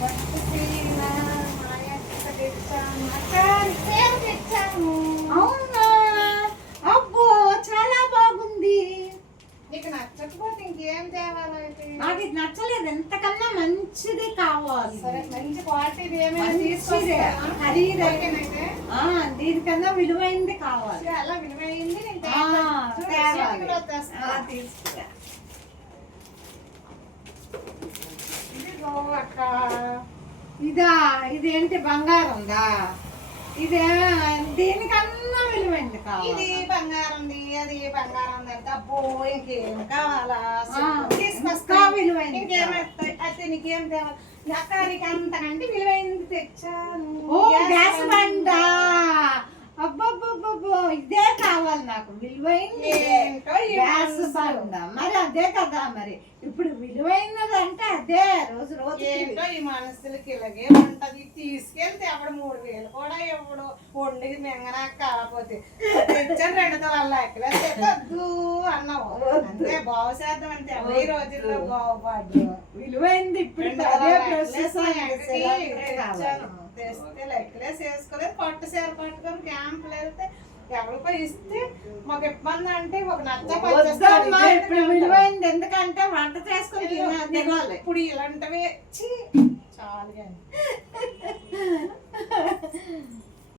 పట్టు చీర మాయక్క తెచ్చాను. అక్క చీర తెచ్చాను. అవునా? అబ్బో చాలా బాగుంది. నీకు నచ్చకపోతే ఇంకేం తేవాలైతే? నాకు ఇది నచ్చలేదు, ఎంతకన్నా మంచిది కావాలి. సరే మంచి క్వాలిటీది ఏమైనా మంచిదే, తీసుకొస్తావా? ఖరీదైతే దీనికన్నా విలువైంది కావాలి. సరే, అలా విలువైంది నేను తేవాలి. చేతిలో తెస్తా. తీసుకురా. ఇదిగో అక్క. ఇదా? ఇదేంటి బంగారందా? ఇదే దీనికన్నా విలువైంది కావాలి. ఇది బంగారంది, అది బంగారం అంటే అబ్బో ఇంకేం కావాలా? తీసుకొస్తా. విలువైంది ఇంకేమైతే అయితే నీకేం తేవాలి? అక్క నీకు అంతకంటే విలువైంది తెచ్చాను. ఓ గ్యాస్ బండ. అబ్బబ్బబ్బబ్బో ఇదే కావాలి నాకు, విలువైంది ఏంటో ఈ గ్యాస్ మనసు. బండ. మరి అదే కదా, మరి ఇప్పుడు విలువైనది అంటే అదే. రోజు రోజు ఏంటో ఈ మనసులకి ఇలాగే ఉంటది. తీసుకెళ్తే అప్పుడు 3000 కూడా ఇవ్వడు. వండికి మింగనాక కాకపోతే తెచ్చాను 2 తులాల లెక్కలే వద్దు అన్నావు. అంతే బాగు చేద్దాం అంతే. అవి ఈ రోజుల్లో బాగుపడ్డు. విలువైంది ఇప్పుడు 2 అదే తులాల ప్రాసెస్. తెచ్చాను. తెస్తే లెక్కలే చేసుకోలేదు. పట్టు చీర పట్టుకొని క్యాంపులు వెళ్తే ఎవరికో ఇస్తే మాకు ఇబ్బంది అంటే ఒక వద్దమ్మా, ఇప్పుడు విలువైంది. ఎందుకంటే వంట చేసుకొని తినాలి. ఇప్పుడు ఇలాంటివి చాలు కానీ